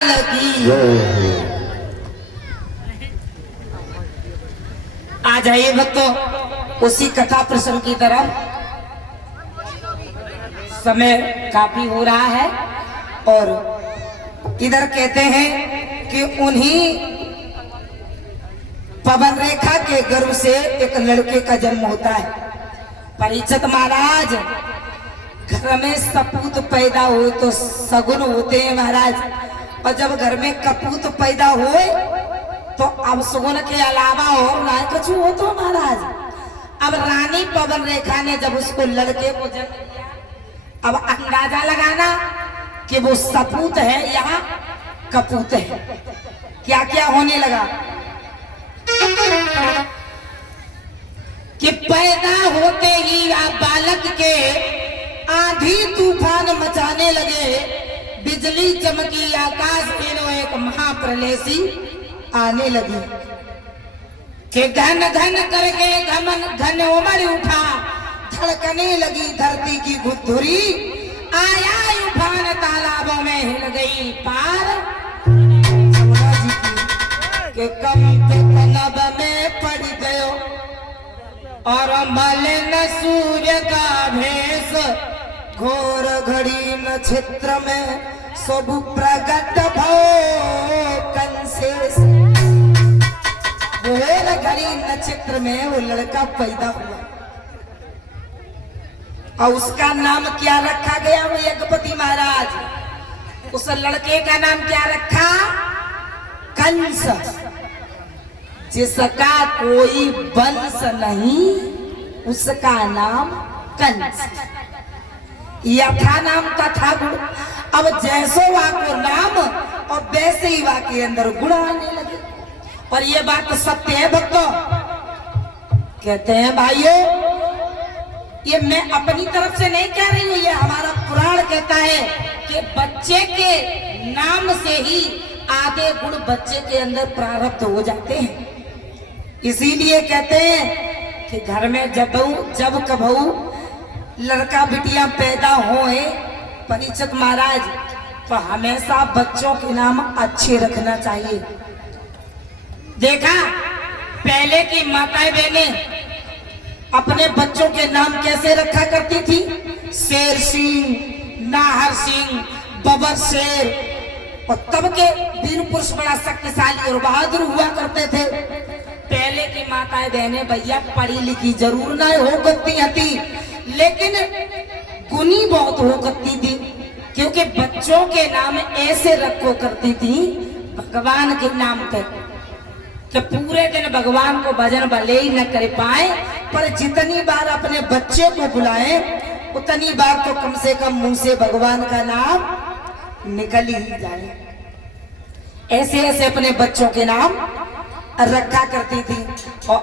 आ जाइए भक्तों उसी कथा प्रसंग की तरफ। समय काफी हो रहा है और इधर कहते हैं कि उन्हीं पवन रेखा के गर्भ से एक लड़के का जन्म होता है। परीक्षित महाराज, घर में सपूत पैदा हो तो सगुन होते हैं महाराज, और जब घर में कपूत पैदा हो तो अब सगुन के अलावा और ना कुछ हो तो महाराज। अब रानी पवन रेखा ने जब उसको लड़के को जन्म दिया, अब अंदाजा लगाना कि वो सपूत है या कपूत है। क्या क्या होने लगा कि पैदा होते ही आप बालक के आंधी तूफान मचाने लगे, बिजली चमकी, आकाश में एक महाप्रलय सी आने लगी कि घन घन करके घन उमड़ उठा, धड़कने लगी धरती की गुत्थुरी, आया उफान तालाबों में हिल गई पार कि कम तो तलब में पड़ गयो और मलिन सूर्य का भेष, घोर घड़ी नक्षत्र में सब प्रगट भो कंसेश। घोर घड़ी नक्षत्र में वो लड़का पैदा हुआ और उसका नाम क्या रखा गया? वो यज्ञपति महाराज, उस लड़के का नाम क्या रखा? कंस। जिसका कोई वंश नहीं उसका नाम कंस। यथा नाम तथा गुण। अब जैसो वाको नाम और वैसे ही वाके अंदर गुण आने लगे। और ये बात सत्य है भक्तों। कहते हैं भाइयों, ये मैं अपनी तरफ से नहीं कह रही हूं, ये हमारा पुराण कहता है कि बच्चे के नाम से ही आधे गुण बच्चे के अंदर प्रारब्ध हो जाते हैं। इसीलिए कहते हैं कि घर में जब कभू लड़का बिटिया पैदा होए परीक्षित महाराज, तो हमेशा बच्चों के नाम अच्छे रखना चाहिए। देखा पहले की माताएं बहनें अपने बच्चों के नाम कैसे रखा करती थी? शेर सिंह, नाहर सिंह, बबर शेर। और तब के वीर पुरुष बड़ा शक्तिशाली और बहादुर हुआ करते थे। पहले की माताएं बहनें भैया पढ़ी लिखी जरूर ना हो करती थी, लेकिन गुणी बहुत हो करती थी, क्योंकि बच्चों के नाम ऐसे रखो करती थी भगवान के नाम पे कि पूरे दिन भगवान को भजन भले ही न कर पाए, पर जितनी बार अपने बच्चे को बुलाए उतनी बार तो कम से कम मुंह से भगवान का नाम निकल ही जाए। ऐसे ऐसे अपने बच्चों के नाम रखा करती थी। और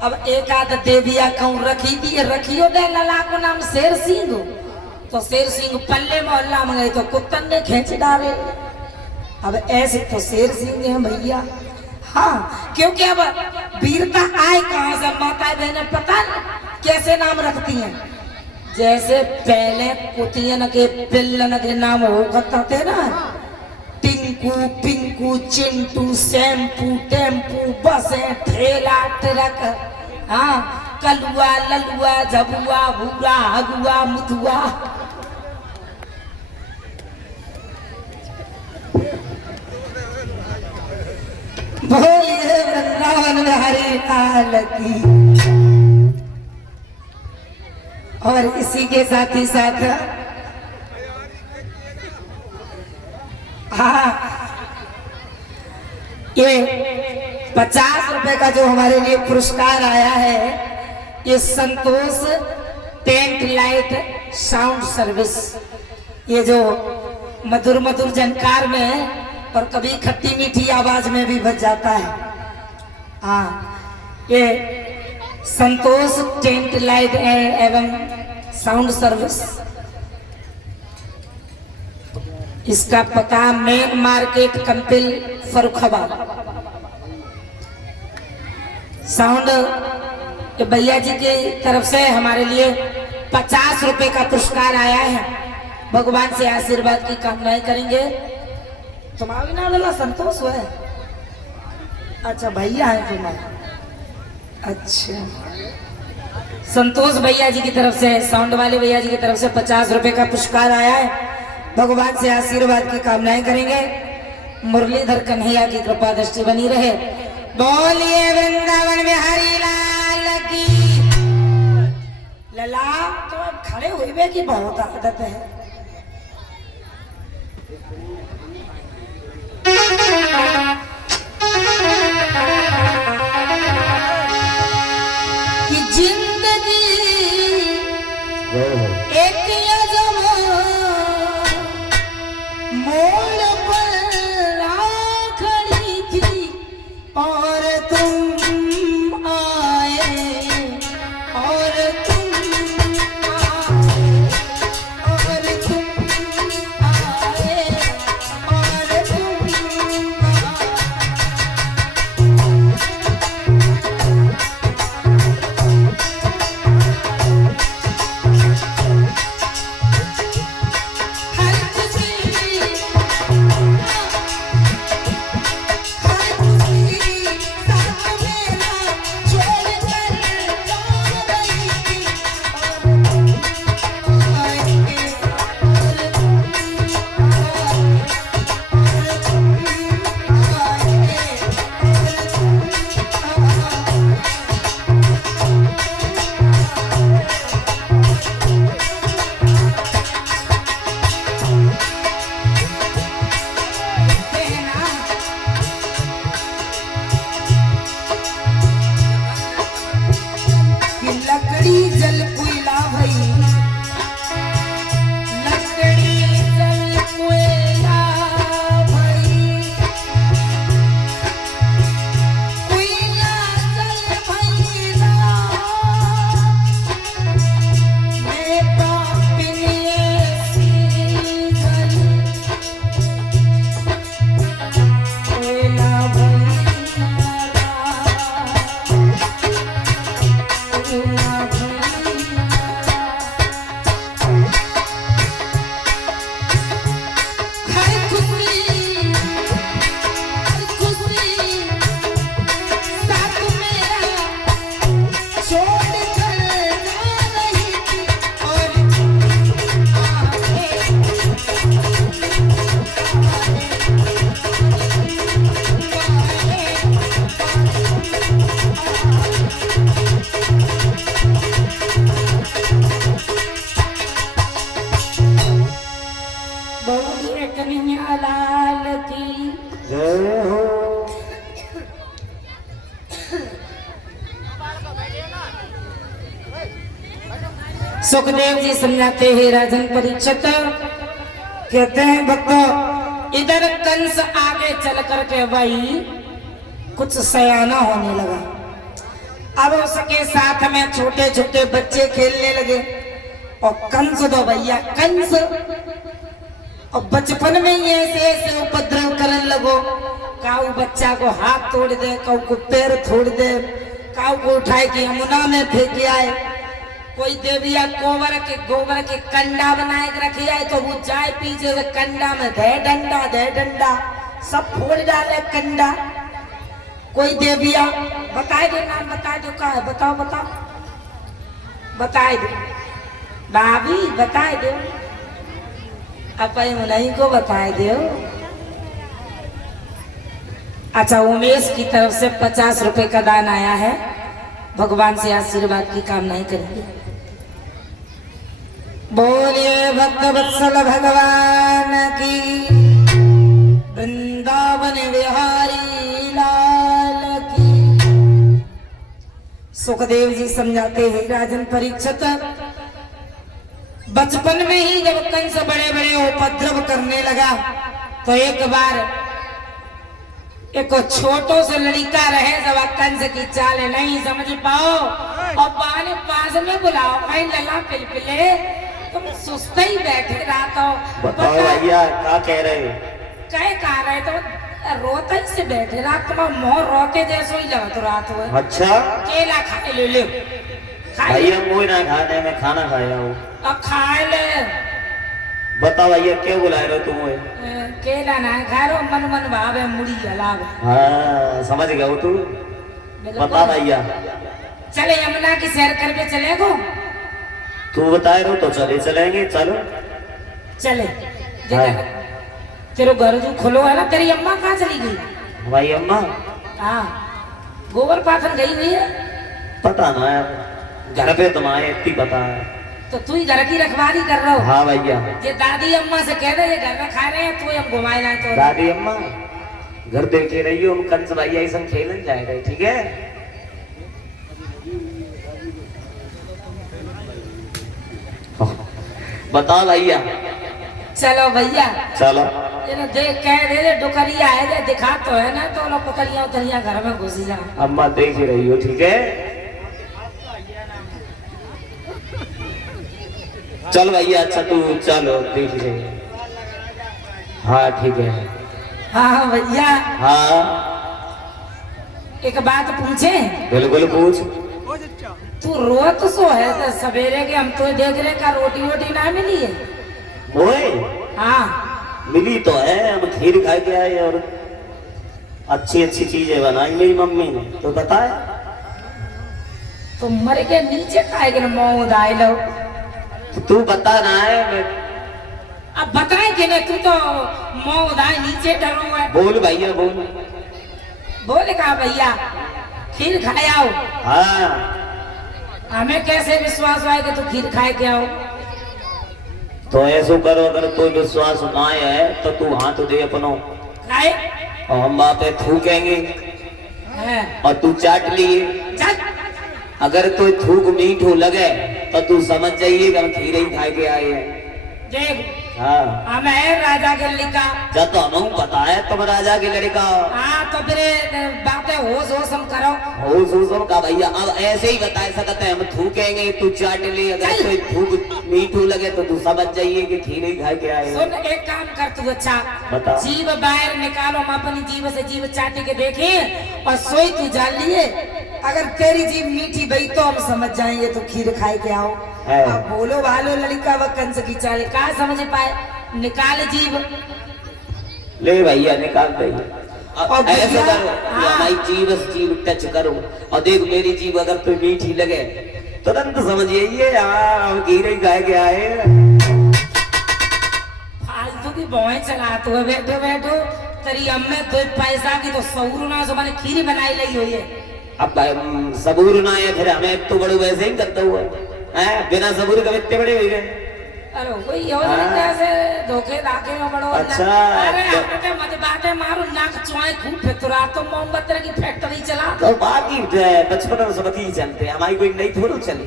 अब एक आध देविया कहूँ रखी थी, रखियो दे लला को नाम शेर सिंह, तो शेर सिंह पल्ले मोहल्ला में गए तो कुत्तन ने खींच डाले। अब ऐसे तो शेर सिंह है भैया। हाँ, क्योंकि अब वीरता आए कहां से? माता बहनें पता नहीं कैसे नाम रखती हैं। जैसे पहले कुतियन के पिल्लन के नाम हो करता थे ना, टिंकू, पिंकू, चिंटू, शैम्पू, टेम्पू, बसें, ठेला, ट्रक, हाँ, कलुआ, ललुआ, झबुआ, भूरा, हगुआ, मुथुआ। बोलिए वृंदावन बिहारी लाल की। और इसी के साथ ही साथ ये 50 रुपए का जो हमारे लिए पुरस्कार आया है, ये संतोष टेंट लाइट साउंड सर्विस, ये जो मधुर मधुर झनकार में और कभी खट्टी मीठी आवाज में भी बज जाता है। हाँ, ये संतोष टेंट लाइट एवं साउंड सर्विस, इसका पता main market Kampil Farrukhabad. Sound भैया जी की तरफ से हमारे लिए 50 रुपए का पुरस्कार आया है। भगवान से आशीर्वाद की कामनाएं करेंगे। तुम्हारी ना लला संतोष है। अच्छा भैया है तुम्हारे। अच्छा संतोष भैया जी की तरफ से, साउंड वाले भैया जी की तरफ से 50 रुपए का पुरस्कार आया है। भगवान से आशीर्वाद की कामनाएं करेंगे। मुरलीधर कन्हैया की कृपा दृष्टि बनी रहे। बोलिए वृंदावन बिहारी लाल की। लला तो अब खड़े हुए की बहुत आदत है। कि जिंदगी एक मोड़ पर आ खड़ी थी और तुम आए, और तुम आए, और तुम आए, और तुम सुखदेव जी समझाते हैं राजन परीक्षित, कहते हैं भक्तों इधर कंस आगे चल करके भाई कुछ सयाना होने लगा। अब उसके साथ में छोटे छोटे बच्चे खेलने लगे और कंस तो भैया कंस और बचपन में ही ऐसे ऐसे उपद्रव करने लगो। काऊ बच्चा को हाथ तोड़ दे, काऊ को पैर तोड़ दे, काऊ को उठाए के यमुना में फेंक आए, कोई देविया गोबर के कंडा बनाए के रखी जाए तो वो जाए पीछे से कंडा में दे डंडा सब फोड़ डाले कंडा। कोई देविया बताए दो नाम, बताए दो का है, बताओ बताओ बताए दो भाभी, बताए दो अपन उन्हीं को बताए दो। अच्छा उमेश की तरफ से 50 रुपए का दान आया है। भगवान से आशीर्वाद की कामनाएं करेंगे। बोलिए भक्त वत्सल भगवान की, वृंदावन बिहारी लाल की। सुखदेव जी समझाते हैं राजन परीक्षित, बचपन में ही जब कंस बड़े बड़े उपद्रव करने लगा तो एक बार एक छोटो से लड़का रहे जब कंस की चाल नहीं समझ पाओ और पास में बुलाओ भाई लला पिलपिले तुम सुस्त ही बैठे रात हो। बताओ भैया क्या कह रहे हो? कह रहे तो रोते ही से बैठे रात तुम मोह रोके जैसो ही लगा तो रात हो। अच्छा केला खाए ले भैया मुझे ना खाने में खाना खाया हूँ। अब खाए ले बताओ भैया क्यों बुलाए रहे हो तुम मुझे? केला ना खारो मन मन भावे मुड़ी हलावे। हाँ समझ गया हो तू। बता भैया। चले यमुना की सैर करके चले गो। तू बताए रहो तो चले चलेंगे चलो। चले हाँ। तेरे घर जो खुलो है ना, तेरी अम्मा कहाँ चली गई? भाई अम्मा हाँ गोबर पाथन गई हुई है। पता ना यार, घर पे तुम्हारे इतनी पता है। तो तू ही घर की रखवाली कर रहा हो। हाँ भैया। ये दादी अम्मा से कह दे ये घर में खा रहे हैं, तू हम घुमाए ना तो। दादी अम्मा घर देखे रही हो, हम कंस भैया ऐसा खेलन जाएगा ठीक है। बताओ भैया। चलो भैया चलो। ये ना देख कह दे डुकरिया है दे दिखा तो है ना, तो लोग पुतलियां उतलियां घर में घुस जा। अम्मा देख ही रही हो ठीक है। चल भैया अच्छा तू चलो देख ही रही है। हाँ ठीक है। हाँ भैया हाँ एक बात पूछे? बिल्कुल पूछ। तू रोत सो है तो सवेरे के हम तो देख रहे का रोटी वोटी ना मिली है। ओए हाँ मिली तो है, हम खीर खा के आए और अच्छी अच्छी चीजें बनाई मेरी मम्मी ने, तो बताए। तो मर के नीचे खाएगे ना मौद आए लो। तो तू बता रहा है मैं। अब बताए कि नहीं, तू तो मौद आए नीचे डरो है। बोल भैया बोल। बोले कहा भैया खीर खाए आओ। हाँ हमें कैसे विश्वास आए कि तू खीर खाए के आओ? तो ऐसा करो, अगर कोई विश्वास ना है तो तू हाथ दे अपनो खाए और हम वहां पे थूकेंगे हैं। और तू चाट लिए। चल अगर तो थूक मीठू लगे तो तू समझ जाइए कि हम खीर ही खा के आए हैं। देख हाँ हम है राजा के लड़का। जब तो हमें पता है तुम राजा के लड़का। हाँ तो फिर बातें होश होश हम करो। हो सुसम का भैया, अब ऐसे ही बता सकते हैं हम थूकेंगे तू चाट ले, अगर कोई थूक मीठू लगे तो तू समझ जाइए कि खीर ही खा के आए हैं। सुन एक काम कर तू अच्छा बता। जीव बाहर निकालो, हम अपनी जीव से जीव चाटे के देखे और सोई तू जान लिए। अगर तेरी जीव मीठी बई तो हम समझ जाएंगे तो खीर खाए के आओ। है। अब बोलो भालो ललिका व कंस की चाल का समझ पाए, निकाल जीव। ले भैया निकाल दे। और ऐसा भैया, करो हाँ। हमारी जीव से जीव टच करो और देख मेरी जीव अगर तो मीठी लगे तुरंत समझिए ये हम खीर ही खा के आए। फालतू की भौएं चला तू है बैठो बैठो। तेरी अम्मे दो पैसा की तो सौर ना सो मैंने खीर बनाई ली हुई है। अब सबूर ना है फिर हमें तो बड़े वैसे ही करता हुआ है, बिना सबूर के इतने बड़े हो गए। अरे वही हो कैसे धोखे धाके में बड़ो। अच्छा। अरे आपके मत बातें मारो नाक चुआए खूब फितरा तो मोमबत्ती की फैक्ट्री चला। तो बाकी बचपन में सब ही चलते हैं, हमारी कोई नई थोड़ी चली।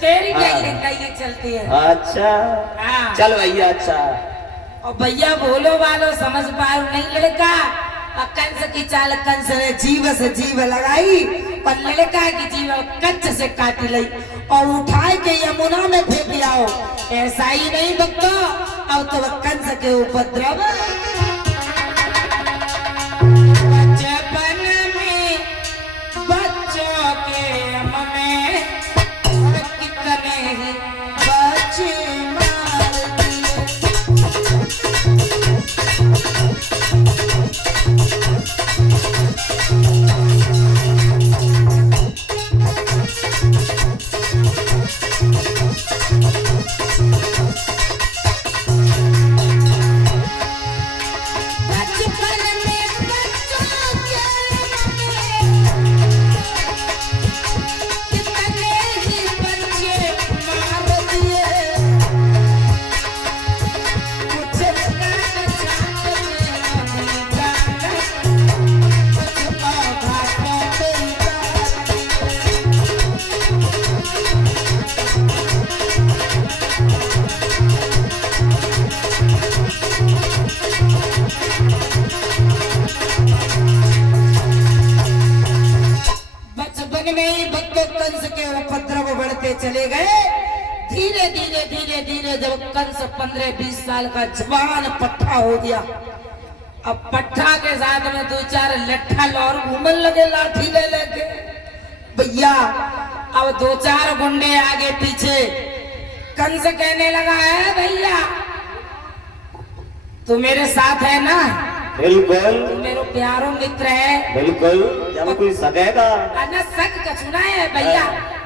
तेरी हाँ। नहीं चलती है। अच्छा हाँ। चल भैया अच्छा। और भैया बोलो वालो समझ पाओ नहीं लड़का। और कंस की चाल कंस ने जीव से जीव लगाई और लड़का की जीव कच्च से काट ली और उठाए के यमुना में फेंक आओ। ऐसा ही नहीं भक्तो, अब तो कंस के उपद्रव। बचपन में बच्चों के अम में कितने ही बच्चे मार दिए। चले गए। धीरे धीरे धीरे धीरे जब कंस 15-20 साल का जवान पट्टा हो गया, अब पट्टा के साथ में 2-4 लट्ठा और घूमन लगे लाठी ले लेके। भैया अब 2-4 गुंडे आगे पीछे। कंस कहने लगा है भैया तू मेरे साथ है ना? बिल्कुल तू मेरा प्यारो मित्र है। बिल्कुल, जब कोई सकेगा अन्ना सक कछुना है भैया,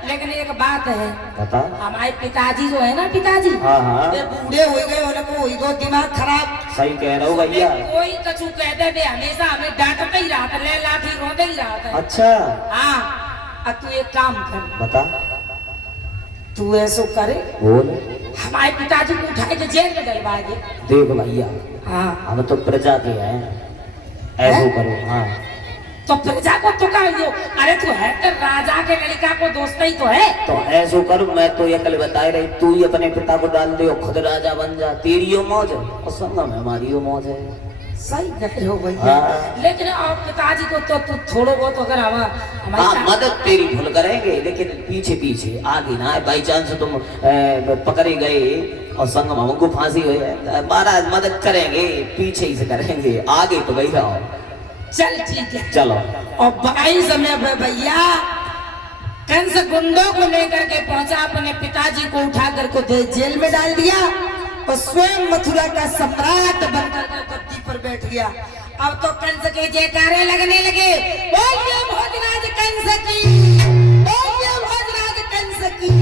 लेकिन एक बात है, बता। हमारे पिताजी जो है ना, पिताजी हाँ हाँ ये बूढ़े हो गए, उनको हुई तो दिमाग खराब। सही कह रहा हूँ भैया। कोई कछु कहते थे, हमेशा हमें डांटते ही रहा था, ले लाठी रोते ही रहा था। अच्छा हाँ, अब तू एक काम कर, बता। तू ऐसो करे, बोल। हमारे पिताजी को उठाए के जेल में डलवा दे। देख भैया, हाँ, हम तो प्रजा के हैं, ऐसो करो। हाँ तो प्रजा को तो कह दो। अरे तू है तो राजा के लड़का को दोस्त ही तो है। तो ऐसो कर, मैं तो ये कल बता रही, तू ही अपने पिता को डाल दे और खुद राजा बन जा, तेरी यो मौज है और संगम में हमारी यो मौज है। सही कह रहे हो भैया। हाँ। लेकिन आप पिताजी को तो तू थोड़ो बहुत अगर हाँ, मदद तेरी भूल करेंगे, लेकिन पीछे पीछे आगे ना बाई चांस तुम पकड़े गए और संगम हमको फांसी हुई है, महाराज मदद करेंगे, पीछे ही से करेंगे, आगे तो वही रहो। चल ठीक है, चलो। और 22 समय भैया कंस गुंडों को लेकर के पहुंचा, अपने पिताजी को उठा कर को जेल में डाल दिया और स्वयं मथुरा का सम्राट बनकर के गद्दी पर बैठ गया। अब तो कंस के जयकारे लगने लगे, बोलिए भोजराज कंस की, बोलिए भोजराज कंस की।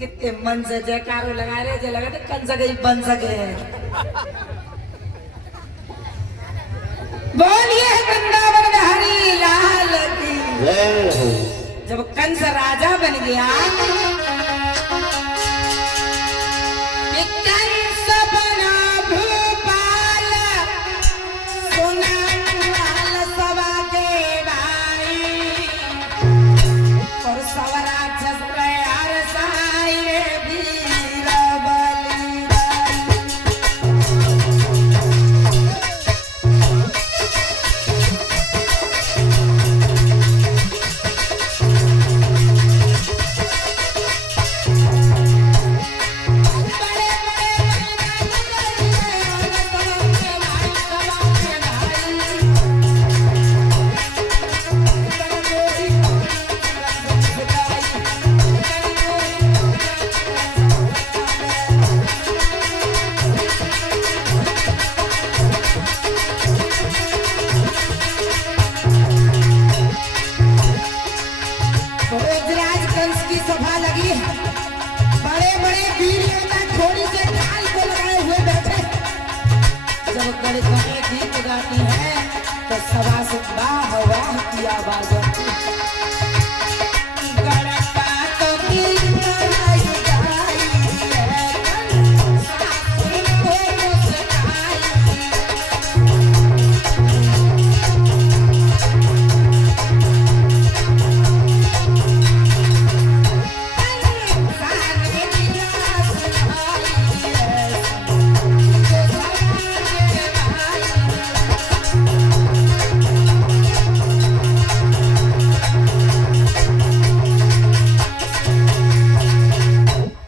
कितने मन से जयकारों लगा रहे थे, लगा थे कंस के ही बन सके। बोलिए वृंदावन बिहारी लाल की जय हो। जब कंस राजा बन गया, कि कंस बना भूपाल, सुना लाल सभा के भाई, और सब राक्षस प्रयार साई वीर बलिदाई। भोजराज कंस की सभा लगी, बड़े बड़े वीर योद्धा थोड़ी से ढाल को लगाए हुए बैठे। जब गणगणे गीत गाती है तो सभा से वाह वाह की आवाज आती है। गणपातों की लड़ाई गाई है, सासुर को मुस्काई।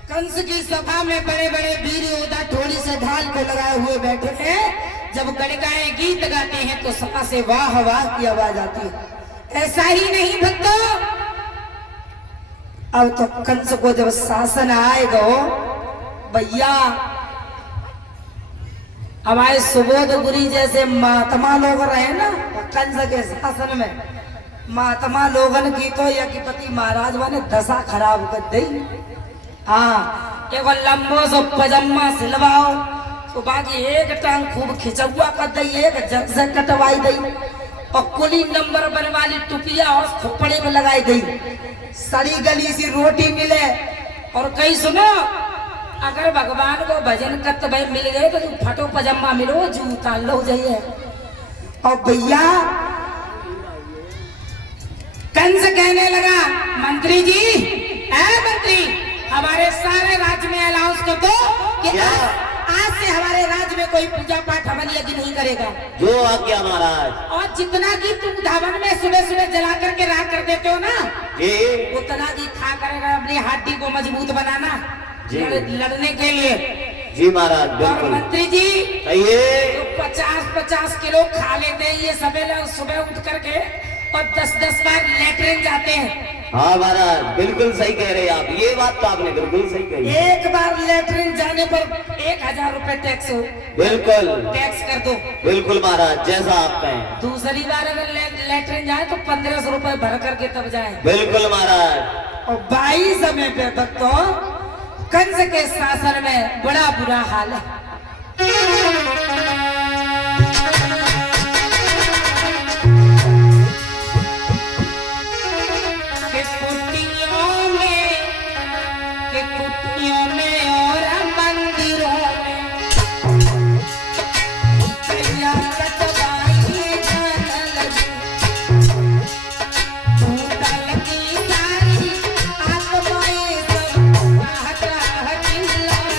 कंस की सभा में बड़े बड़े वीर योद्धा थोड़ी से ढाल को लगाए हुए बैठे हैं। जब गणिकाएं गीत गाते हैं तो सभा से वाह वाह की आवाज आती है। ऐसा ही नहीं भक्तों, अब तो कंस को जब शासन आएगा भैया, हमारे सुबोधपुरी जैसे महात्मा लोग रहे ना कंस के शासन में, महात्मा लोगन की तो यज्ञपति महाराज ने दशा खराब कर दी। हाँ, एगो लंबो सो पजामा सिलवाओ तो बाकी एक टांग खूब खिंचुआ कर दी, एक जग से कटवाई दी, और कुली नंबर वन वाली टुपिया और खोपड़े में लगाई दी। सड़ी गली सी रोटी मिले, और कहीं सुनो, अगर भगवान को भजन करते भाई मिल गए तो फटो पजामा मिलो, जूता लो जाइए। और भैया कंस कहने लगा, मंत्री जी, मंत्री, हमारे सारे राज्य में अनाउंस कर दो कि आज से हमारे राज्य में कोई पूजा पाठ हवन यज्ञ नहीं करेगा। जो आज्ञा महाराज। और जितना घी तुम धावन में सुबह सुबह जला करके राख कर देते हो ना, उतना घी खा करेगा अपनी हड्डी को मजबूत बनाना लड़ने के लिए। जी महाराज और बिल्कुल। मंत्री जी कहिए। तो 50-50 किलो खा लेते हैं ये सभी लोग सुबह उठ करके, और 10-10 बार लेटरिन जाते हैं। हाँ महाराज बिल्कुल सही कह रहे हैं आप, ये बात तो आपने बिल्कुल सही कही। एक बार लेटरिन जाने पर 1000 रुपए टैक्स हो। बिल्कुल टैक्स कर दो। बिल्कुल महाराज जैसा आप कहें। दूसरी बार अगर लेटरिन जाए तो 1500 रुपए भर करके तब जाए। बिल्कुल महाराज। और 22 समय पे भक्तों कंस के शासन में बड़ा बुरा हाल है। कुटियों में और मंदिरों में कैया कटवाई जान लगी, भूतल की सारी आत्माएं सब आहट चिल्लाने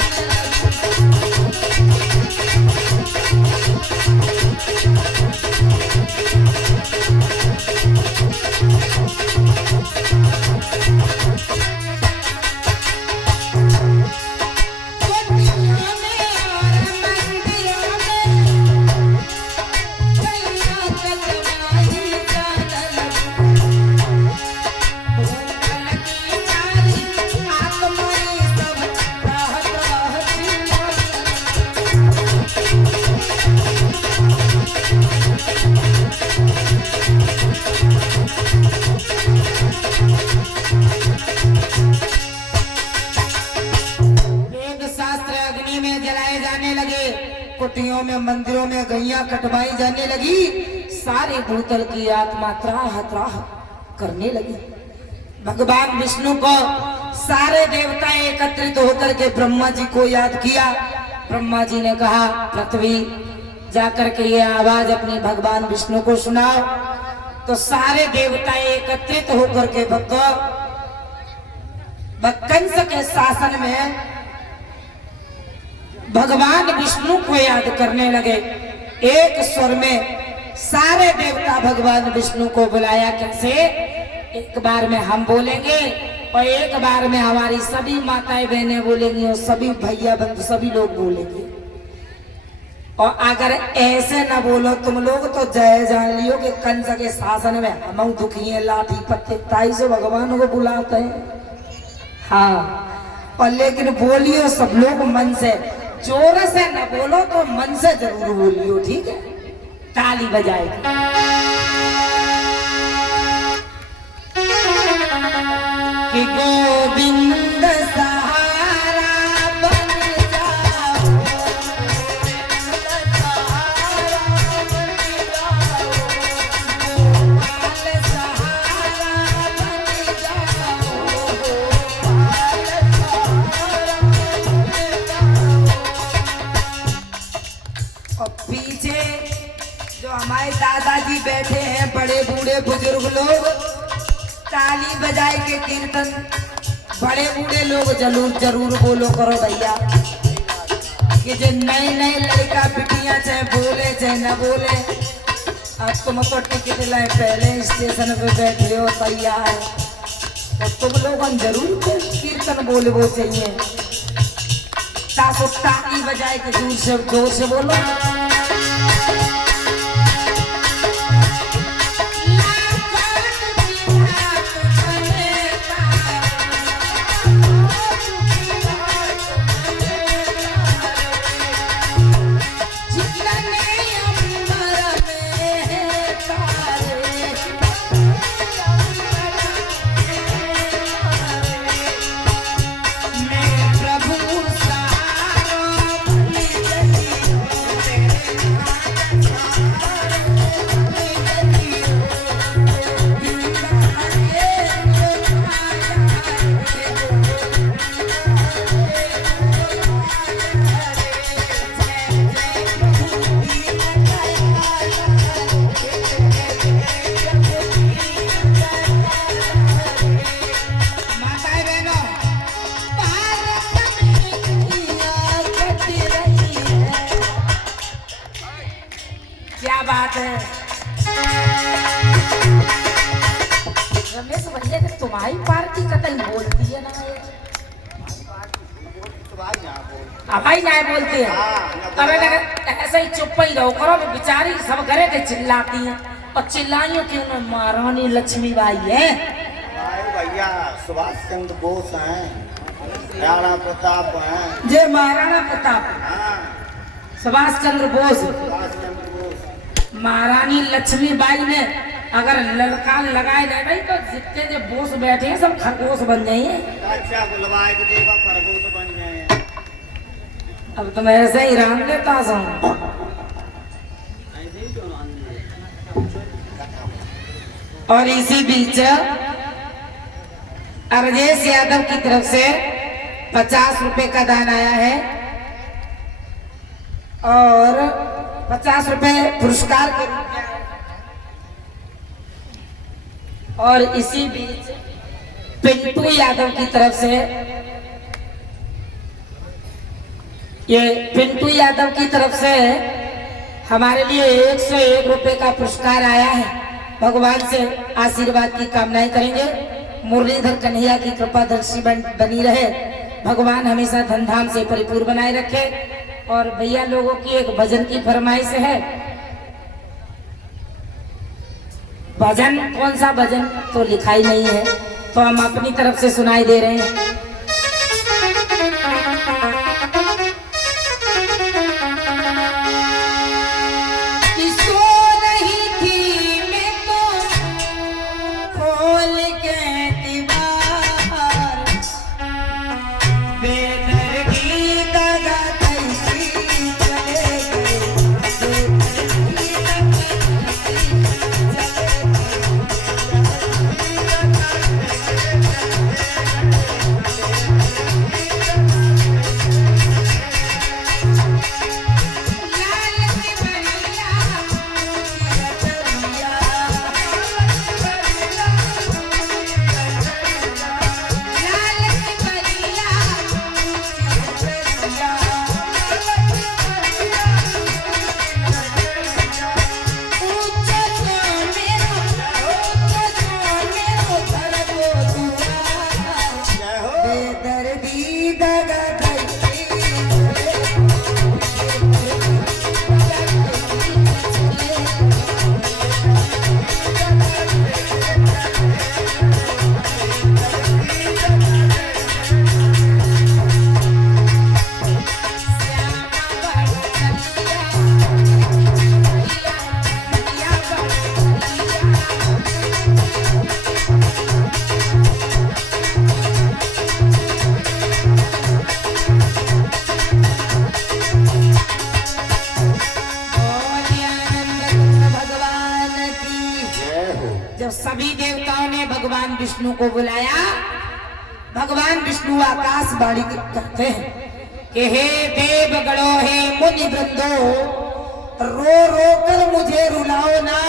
कुटियों में मंदिरों में गैया कटवाई जाने लगी, सारे भूतल की आत्मा त्राह त्राह करने लगी। भगवान विष्णु को सारे देवता एकत्रित होकर के ब्रह्मा जी को याद किया। ब्रह्मा जी ने कहा पृथ्वी जाकर के ये आवाज अपने भगवान विष्णु को सुनाओ। तो सारे देवता एकत्रित होकर के कंस के शासन में भगवान विष्णु को याद करने लगे। एक स्वर में सारे देवता भगवान विष्णु को बुलाया। कैसे? एक बार में हम बोलेंगे और एक बार में हमारी सभी माताएं बहनें बोलेंगी और सभी भैया बंधु सभी लोग बोलेंगे। और अगर ऐसे न बोलो तुम लोग तो जय जान लियो कि कंस के शासन में हम दुखी हैं, लाठी पत्ते ताई से भगवान को बुलाते हैं। हाँ, और लेकिन बोलियो सब लोग मन से, जोर से न बोलो तो मन से जरूर बोलियो, ठीक है? ताली बजाएगी। कि गोविंद सहारा बन जाओ, गोपाल सहारा बन जाओ, गोपाल सहारा बन जाओ। और पीछे जो हमारे दादाजी बैठे हैं, बड़े बूढ़े बुजुर्ग लोग, ताली बजाए के कीर्तन, बड़े बूढ़े लोग जरूर जरूर बोलो करो भैया कि जो नए नए लड़का बिटिया चाहे बोले चाहे न बोले, अब तुम तो टिकट लाए पहले स्टेशन पे बैठे हो तैयार, तो तुम लोग जरूर कीर्तन बोले वो चाहिए। तासो ताली बजाए के जोर से बोलो। क्या बात है रमेश भैया, तुम्हारी पार्टी कतई बोलती है ना, हमारी ना बोलती है। अब ऐसे ही चुप ही रहो करो, बेचारी सब घरे के चिल्लाती हैं। और चिल्लाइयो क्यों ना, महारानी लक्ष्मीबाई है। आए भैया सुभाष चंद्र बोस हैं, राणा प्रताप हैं। जय महाराणा प्रताप, हाँ, सुभाष चंद्र बोस, सुभाष चंद्र बोस। महारानी लक्ष्मीबाई ने अगर ललकार लगाए जाए भाई तो जितने जो बोस बैठे हैं सब खरगोश बन जाइए। अच्छा बुलवाए के देखा खरगोश बन गए। अब तो मैं ऐसे ही राम के पास हूँ। ऐसे ही क्यों और इसी बीच अरजेश यादव की तरफ से 50 रुपए का दान आया है और 50 रुपए पुरस्कार के रूप में आया। और इसी बीच पिंटू यादव की तरफ से ये पिंटू यादव की तरफ से हमारे लिए 101 रुपए का पुरस्कार आया है। भगवान से आशीर्वाद की कामनाएं करेंगे। मुरलीधर कन्हैया की कृपा दर्शी बनी रहे, भगवान हमेशा धन धाम से परिपूर्ण बनाए रखे। और भैया लोगों की एक भजन की फरमाइश है। भजन कौन सा भजन तो लिखा ही नहीं है, तो हम अपनी तरफ से सुनाई दे रहे हैं। सभी देवताओं ने भगवान विष्णु को बुलाया। भगवान विष्णु आकाशवाणी करते हैं कि हे देव गणों, हे मुनि वृंदो, रो रो कर मुझे रुलाओ ना।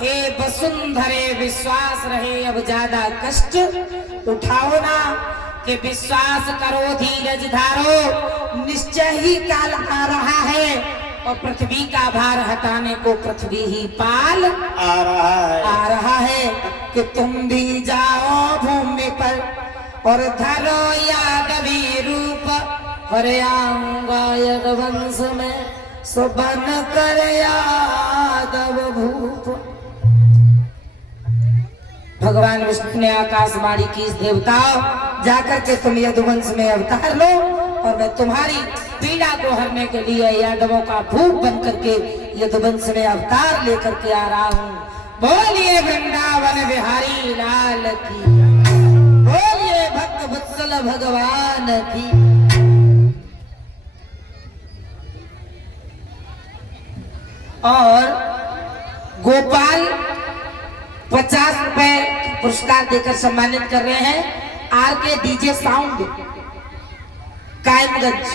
हे वसुंधरे विश्वास रहे, अब ज्यादा कष्ट उठाओ ना। कि विश्वास करो, धीरज धारो, निश्चय ही काल आ रहा है और पृथ्वी का भार हटाने को पृथ्वी ही पाल आ रहा है। कि तुम भी जाओ भूमि पर और धरो यादवी रूप, हरे आऊंगा यदुवंश में सो बन कर यादव भूप। भगवान विष्णु ने आकाशवाणी की, इस देवताओं जाकर के तुम यदुवंश में अवतार लो और मैं तुम्हारी पीड़ा को हरने के लिए यादवों का भूप बन करके यदुवंश में अवतार लेकर के आ रहा हूँ। बोलिए वृंदावन बिहारी लाल की, बोलिए भक्त वत्सल भगवान की। और गोपाल 50 रुपए पुरस्कार देकर सम्मानित कर रहे हैं। आर के डीजे साउंड कायमगंज,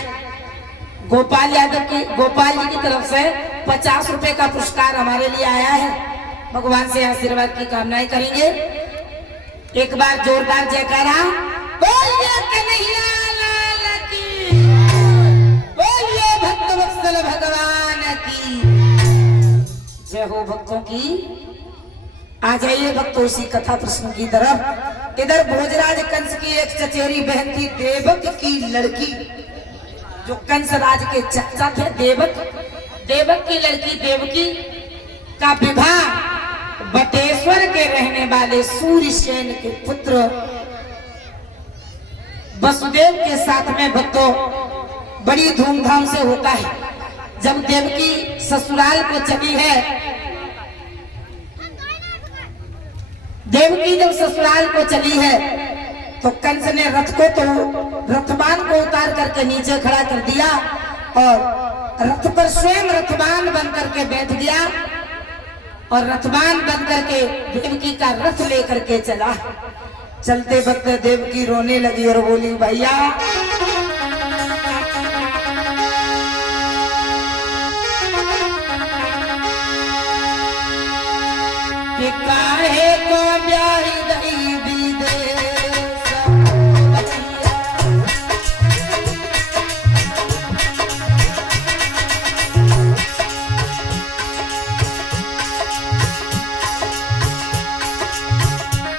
गोपाल यादव की, गोपाल जी की तरफ से 50 रुपए का पुरस्कार हमारे लिए आया है। भगवान से आशीर्वाद की कामनाएं करेंगे। एक बार जोरदार जयकारा, बोलिए कन्हैया लाल की, बोलिए भक्त वत्सल भगवान की जय हो। भक्तों की आ जाइए भक्तों इसी कथा प्रश्न की तरफ। इधर भोजराज कंस की एक चचेरी बहन थी, देवक की लड़की, जो कंस राज के चाचा थे देवक। देवक की लड़की देवकी का विवाह वाले सूर्य सेन के पुत्र वसुदेव के साथ में भक्तों बड़ी धूमधाम से होता है। जब देवकी ससुराल को चली है, देवकी जब ससुराल को चली है तो कंस ने रथबान को उतार करके नीचे खड़ा कर दिया और रथ पर स्वयं रथबान बन करके बैठ गया और रथबान बन करके देवकी का रथ लेकर के चला। चलते वक्त देवकी रोने लगी और बोली, भैया कि काहे को ब्याही दई विदेश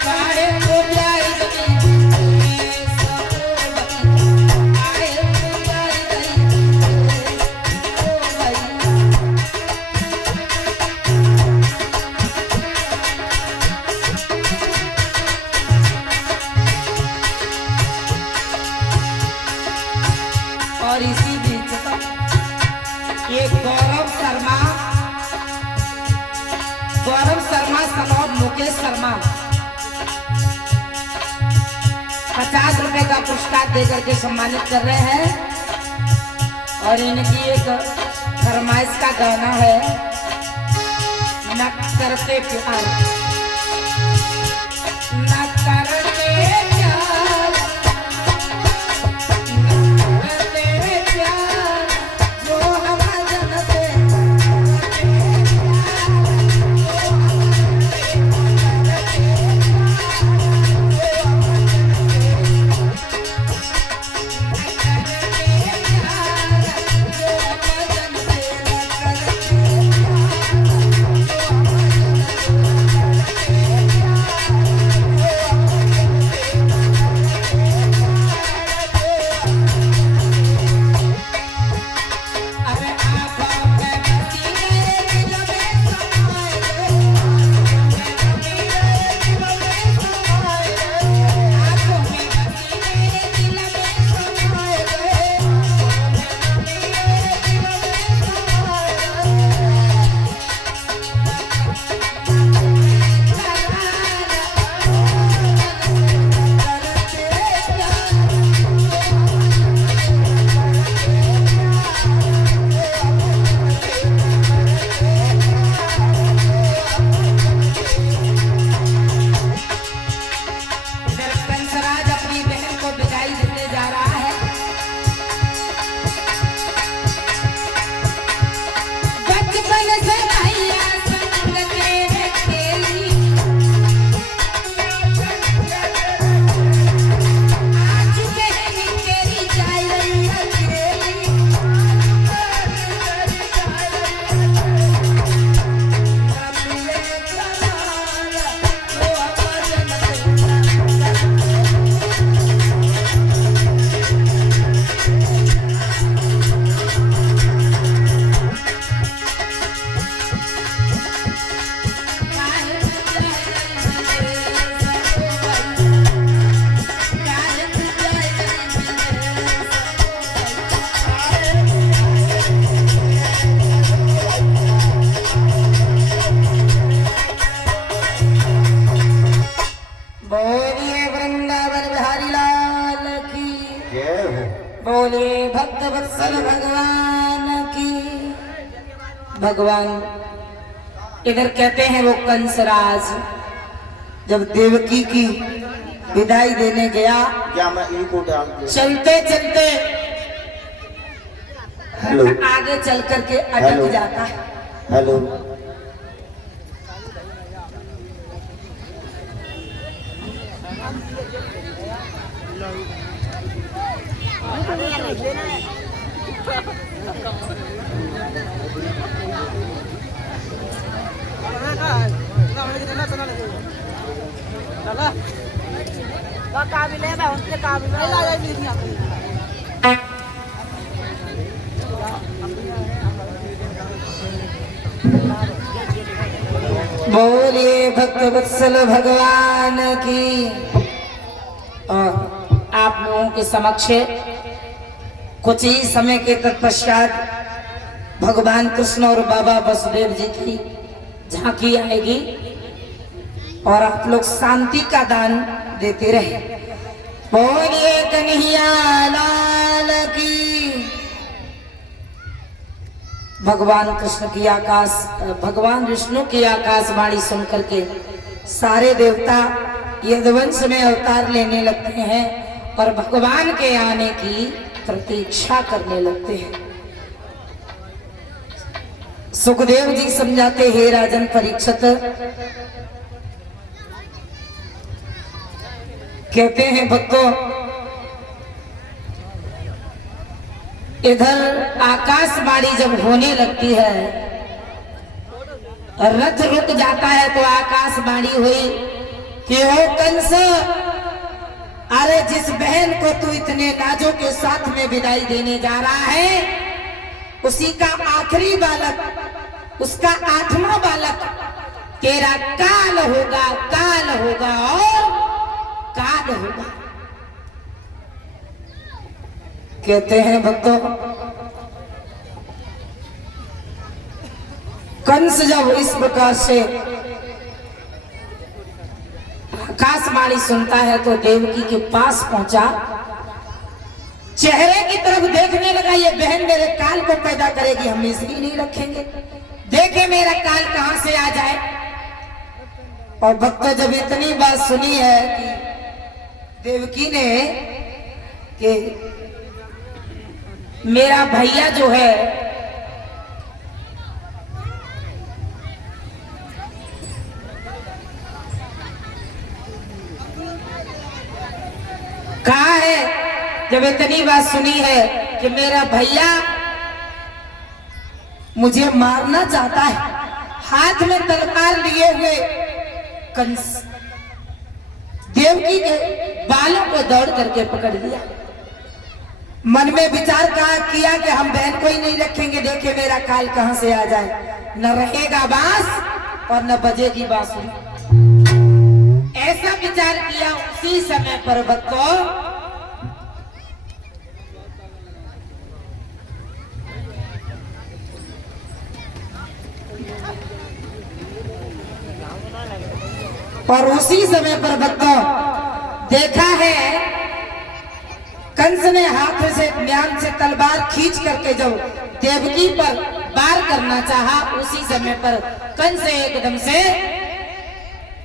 काहे को ब्याही दई विदेश काहे को ब्याही दई और इसी बीच एक गौरव शर्मा सनौर मुकेश शर्मा 50 रुपए का पुरस्कार देकर के सम्मानित कर रहे हैं और इनकी एक फरमाइश का गाना है, न करते प्यार न करते प्यार जो हम जनते बोले भक्त वत्सल भगवान की। भगवान इधर कहते हैं वो कंसराज जब देवकी की विदाई देने गया, क्या मैं इनको डाल दूं? चलते चलते हेलो आगे चल करके हेलो। अटक जाता है। हेलो काबिल है उनके काबिल है बोलिए भक्त वत्सल भगवान की। और आप लोगों के समक्ष कुछ ही समय के तत्पश्चात भगवान कृष्ण और बाबा वसुदेव जी की झांकी आएगी और आप लोग शांति का दान देते रहे। बोलिए कन्हैया लाल की। भगवान कृष्ण की भगवान विष्णु की आकाशवाणी सुनकर के सारे देवता यदुवंश में अवतार लेने लगते हैं और भगवान के आने की प्रतीक्षा करने लगते हैं। सुखदेव जी समझाते, हे राजन परीक्षित, कहते हैं भक्तों, इधर आकाशवाणी जब होने लगती है, रथ रुक जाता है तो आकाशवाणी हुई कि ओ कंस, अरे जिस बहन को तू इतने नाजों के साथ में विदाई देने जा रहा है, उसी का आखिरी बालक, उसका 8वां बालक तेरा काल होगा, काल होगा और काल होगा। कहते हैं भक्तों, कंस जब इस प्रकार से आकाशवाणी सुनता है तो देवकी के पास पहुंचा, चेहरे की तरफ देखने लगा, ये बहन मेरे काल को पैदा करेगी, हम इसलिए नहीं रखेंगे, देखे मेरा काल कहां से आ जाए। और भक्तों जब इतनी बात सुनी है कि देवकी ने कि मेरा भैया जो है कहा है, जब इतनी बात सुनी है कि मेरा भैया मुझे मारना चाहता है, हाथ में तलवार लिए हुए कंस देवकी के बालों को दौड़ करके पकड़ लिया। मन में विचार किया कि हम बहन को ही नहीं रखेंगे, देखे मेरा काल कहां से आ जाए, न रहेगा बांस और न बजेगी बांसुरी। ऐसा विचार किया। उसी समय पर भक्तों और उसी समय पर भक्तों देखा है, कंस ने हाथ से म्यान से तलवार खींच करके जब देवकी पर वार करना चाहा, उसी समय पर कंस एकदम से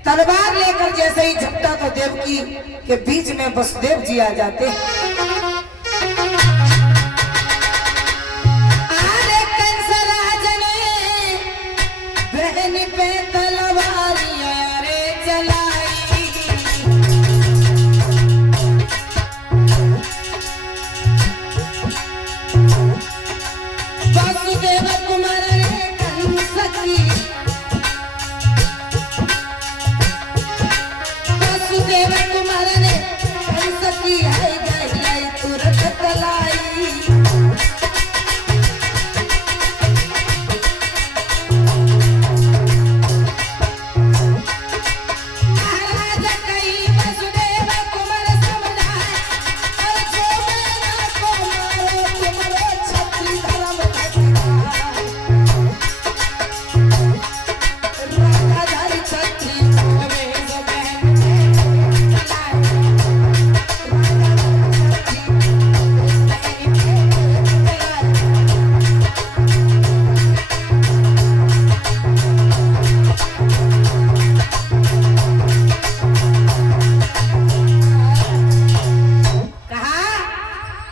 तलवार लेकर जैसे ही झपटा तो देवकी के बीच में वसुदेव जी आ जाते हैं। अरे कंस राज ने बहन पे तलवारियां रे चलाई, वसुदेव कुमार रे कंस की, वसुदेव कुमार ने कंस की है गई तुरंत तलाई। महाराज कई वसुदेव कुमार समझाए, और जो मेरा को मारो तुम्हारे छत्री धर्म खटकाए। राधाधारी छत्री में जो बहन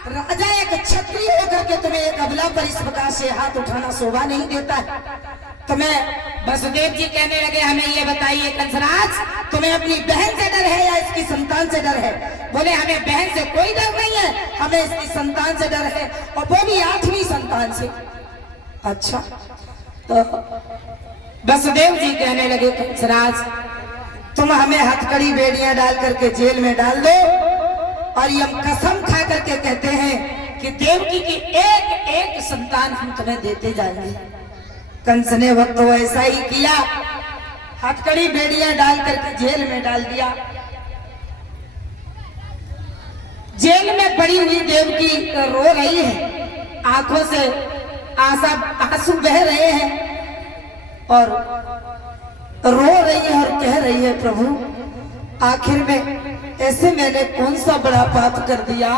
राजा एक क्षत्रिय होकर के तुम्हें एक अबला पर इस प्रकार से हाथ उठाना शोभा नहीं देता है। तुम्हें वसुदेव जी कहने लगे, हमें ये बताइए कंसराज, तुम्हें अपनी बहन से डर है या इसकी संतान से डर है? बोले हमें बहन से कोई डर नहीं है, हमें इसकी संतान से डर है, और वो भी 8वीं संतान से। अच्छा, तो वसुदेव जी कहने लगे, कंसराज तुम हमें हथकड़ी बेड़ियां डाल करके जेल में डाल दो, और ये हम कसम खा करके कहते हैं कि देवकी की एक एक संतान हम तुम्हें देते जाएंगे। कंस ने वक्त ऐसा ही किया। हथकड़ी बेड़ियां डाल करके जेल में डाल दिया। जेल में पड़ी हुई देवकी रो रही है, आंखों से आंसू बह रहे हैं और रो रही है और कह रही है, प्रभु आखिर में ऐसे मैंने कौन सा बड़ा पाप कर दिया।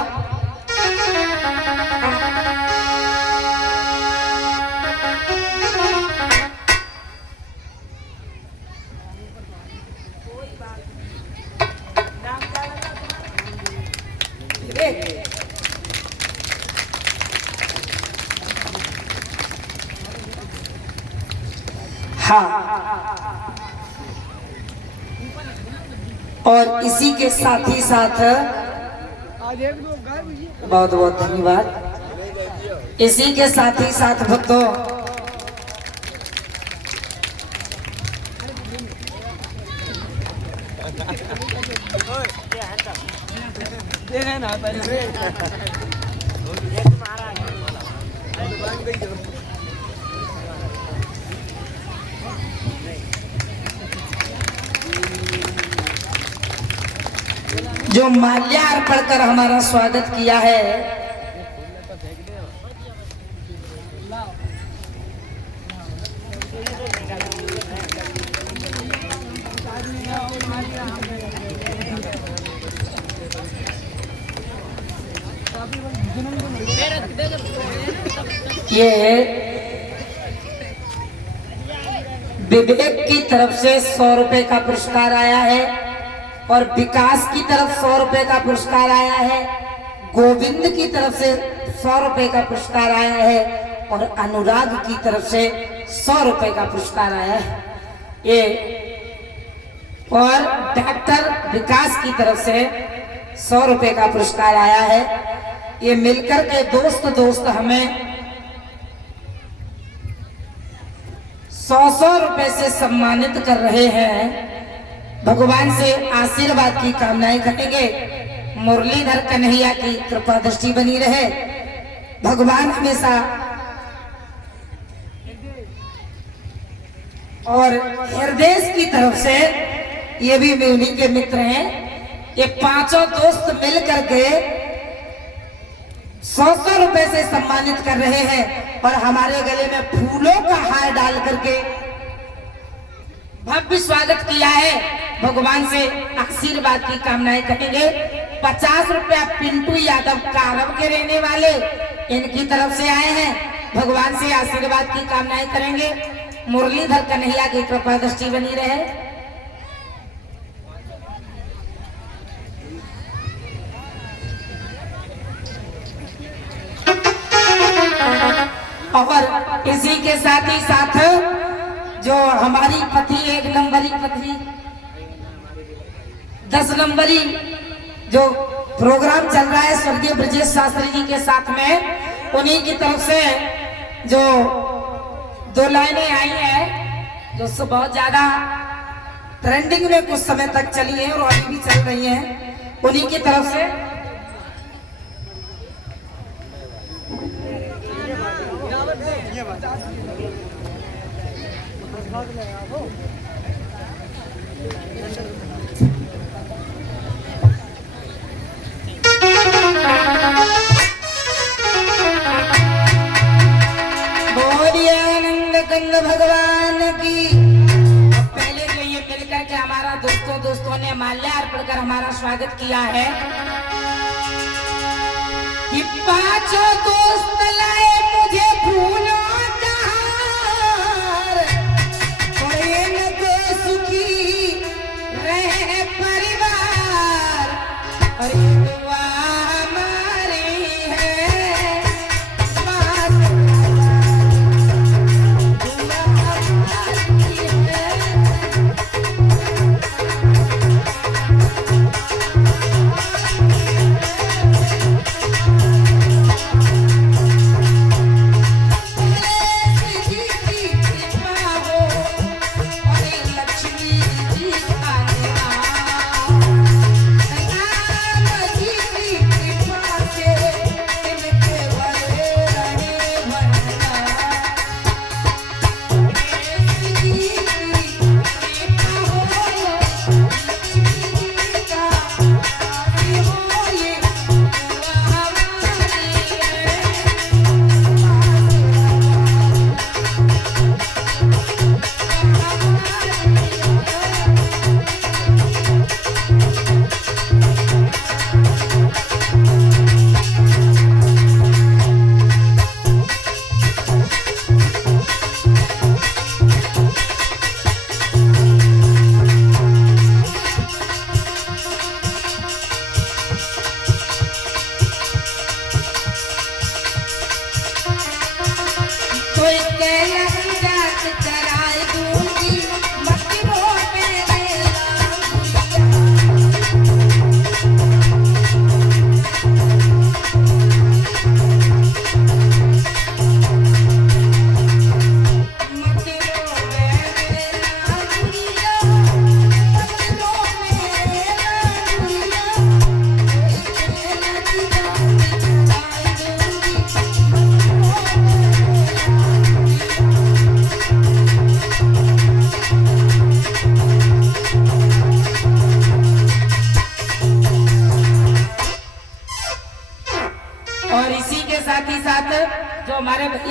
हाँ, और इसी के साथ ही साथ बहुत बहुत धन्यवाद। इसी के साथ ही साथ भक्तों जो माल्यार्पण कर हमारा स्वागत किया है, ये विवेक की तरफ से 100 रुपए का पुरस्कार आया है और विकास की तरफ 100 रुपए का पुरस्कार आया है, गोविंद की तरफ से 100 रुपए का पुरस्कार आया है और अनुराग की तरफ से 100 रुपए का पुरस्कार आया है। ये और डॉक्टर विकास की तरफ से 100 रुपए का पुरस्कार आया है। ये मिलकर के दोस्त हमें 100 रुपए से सम्मानित कर रहे हैं। भगवान से आशीर्वाद की कामनाएं करेंगे। मुरलीधर कन्हैया की कृपा दृष्टि बनी रहे। भगवान हमेशा और हृदय की तरफ से, ये भी उन्हीं के मित्र हैं, ये पांचों दोस्त मिल करके 100 रुपए से सम्मानित कर रहे हैं और हमारे गले में फूलों का हार डाल करके भव्य स्वागत किया है। भगवान से आशीर्वाद की कामनाएं करेंगे। 50 रुपया पिंटू यादव कारव के रहने वाले इनकी तरफ से आए हैं। भगवान से आशीर्वाद की कामनाएं करेंगे। मुरलीधर कन्हैया की कृपा दृष्टि बनी रहे। और इसी के साथ ही साथ जो हमारी पति 1 नंबरी पति 10 नंबरी जो प्रोग्राम चल रहा है स्वर्गीय ब्रजेश शास्त्री जी के साथ में, उन्हीं की तरफ से जो 2 लाइनें आई हैं जो बहुत ज्यादा ट्रेंडिंग में कुछ समय तक चली है और अभी भी चल रही हैं, उन्हीं की तरफ से कंद भगवान की। पहले जो ये मिलकर के हमारा दोस्तों ने माल्यार्पण कर हमारा स्वागत किया है कि 5 दोस्त लाए मुझे फूलों का हार, बड़े न दे सुखी रहे परिवार और दुआ हमारी है।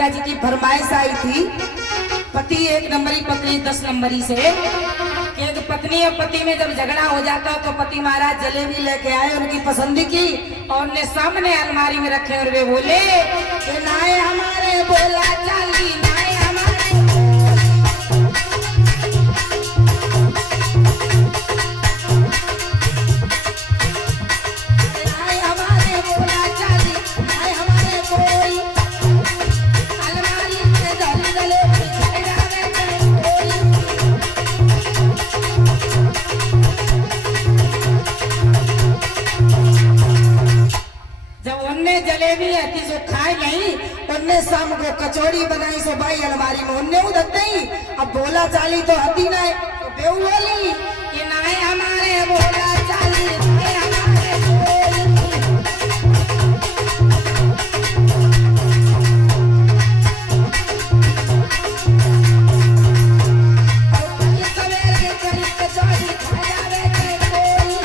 पिताजी की फरमाइश आई थी, पति 1 नंबरी पत्नी 10 नंबरी से, कि एक पत्नी और पति में जब झगड़ा हो जाता तो पति महाराज जलेबी लेके आए उनकी पसंद की और उन्हें सामने अलमारी में रखे और वे बोले कि नाए हमारे बोला चाली, नाए हमारे, नाए हमारे बोला चाली, नाए हमारे कोई अलमारी में जलेबी खिलावे कोई। जब उनने जलेबी आती जो खाए नहीं, उनने शाम को कचौड़ी बनाई सो भाई अलमारी में उनने उधर नहीं। अब बोला चाली तो हती ना तो बेऊ बोली कि नाए हमारे बोला चाली, नाए हमारे बोली। और कल सवेरे करी कचौड़ी खाया वे कोई।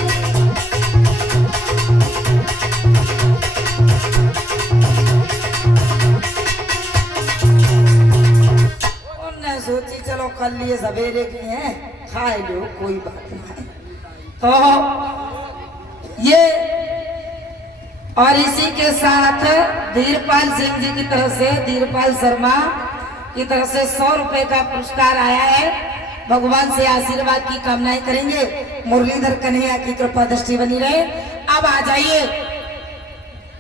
उनने सोची चलो कल लिए सवेरे की हैं, खाए लो कोई बात नहीं। तो ये और इसी के साथ धीरपाल सिंह जी की तरफ से, धीरपाल शर्मा की तरफ से 100 रुपए का पुरस्कार आया है। भगवान से आशीर्वाद की कामनाएं करेंगे, मुरलीधर कन्हैया की कृपा दृष्टि बनी रहे। अब आ जाइए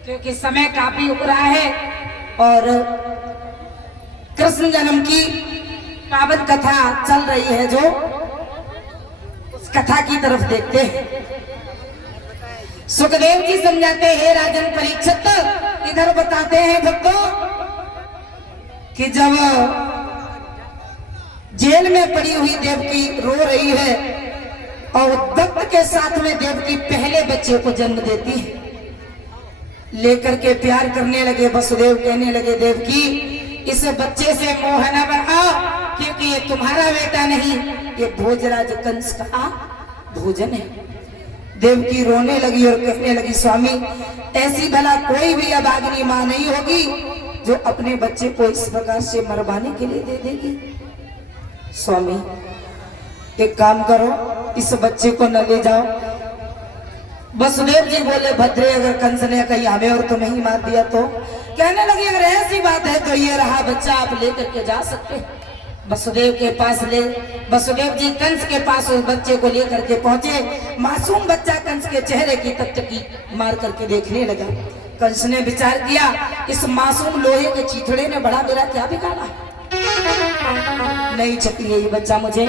क्योंकि समय काफी हो रहा है और कृष्ण जन्म की पावन कथा चल रही है, जो उस कथा की तरफ देखते हैं। सुखदेव जी समझाते हैं राजन परीक्षित, इधर बताते हैं भक्तों कि जब जेल में पड़ी हुई देवकी रो रही है और दत्त के साथ में देवकी पहले बच्चे को जन्म देती है, लेकर के प्यार करने लगे। वसुदेव कहने लगे देवकी इस बच्चे से मोह न बढ़ाओ क्योंकि ये तुम्हारा बेटा नहीं, ये भोजराज कंस का भोजन है। देवकी रोने लगी और कहने लगी स्वामी ऐसी भला कोई भी अभागिनी मां नहीं होगी जो अपने बच्चे को इस प्रकार से मरवाने के लिए दे देगी। स्वामी एक काम करो, इस बच्चे को न ले जाओ। वसुदेव जी बोले भद्रे अगर कंस ने कहीं हमें और तुम्हें ही मार दिया तो? कहने लगी अगर ऐसी बात है तो ये रहा बच्चा, आप लेकर के जा सकते हैं। वसुदेव के पास ले, वसुदेव जी कंस के पास उस बच्चे को लेकर के पहुंचे। मासूम बच्चा कंस के चेहरे की तकतकी मार करके देखने लगा। कंस ने विचार किया इस मासूम लोहे के चीथड़े ने बड़ा मेरा क्या बिगाड़ा, नहीं चाहिए ये बच्चा मुझे।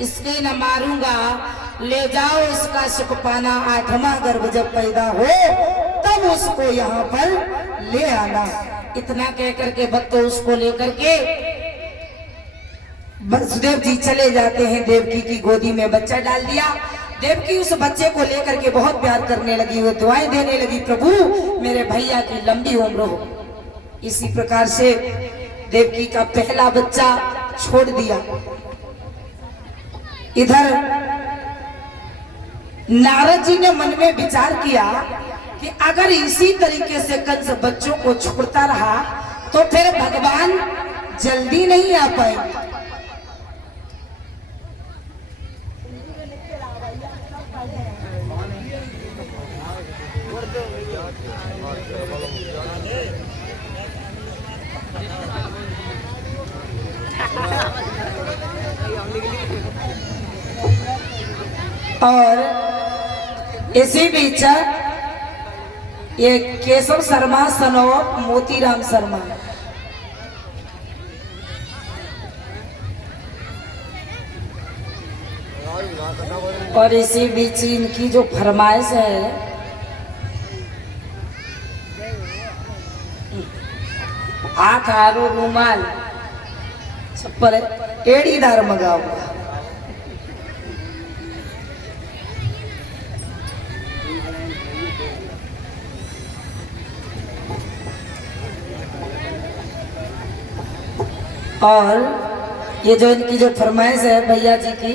इसके न मारूंगा, ले जाओ इसका सुख पाना। 8वां गर्भ जब पैदा हो तब उसको यहाँ पर ले आना। इतना कह करके भक्त उसको लेकर के वसुदेव जी चले जाते हैं। देवकी की गोदी में बच्चा डाल दिया। देवकी उस बच्चे को लेकर के बहुत प्यार करने लगी, वो दुआएं देने लगी प्रभु मेरे भैया की लंबी उम्र हो। इसी प्रकार से देवकी का पहला बच्चा छोड़ दिया। इधर नारद जी ने मन में विचार किया कि अगर इसी तरीके से कंस बच्चों को छोड़ता रहा तो फिर भगवान जल्दी नहीं आ पाएंगे। और इसी बीच ये केशव शर्मा सन ऑफ मोतीराम शर्मा। और इसी बीच इनकी जो फरमाइश है, आठ आरो रूमाल छप्पर एड़ीदार मंगाऊंगा। और ये जो इनकी जो फरमाइश है भैया जी की,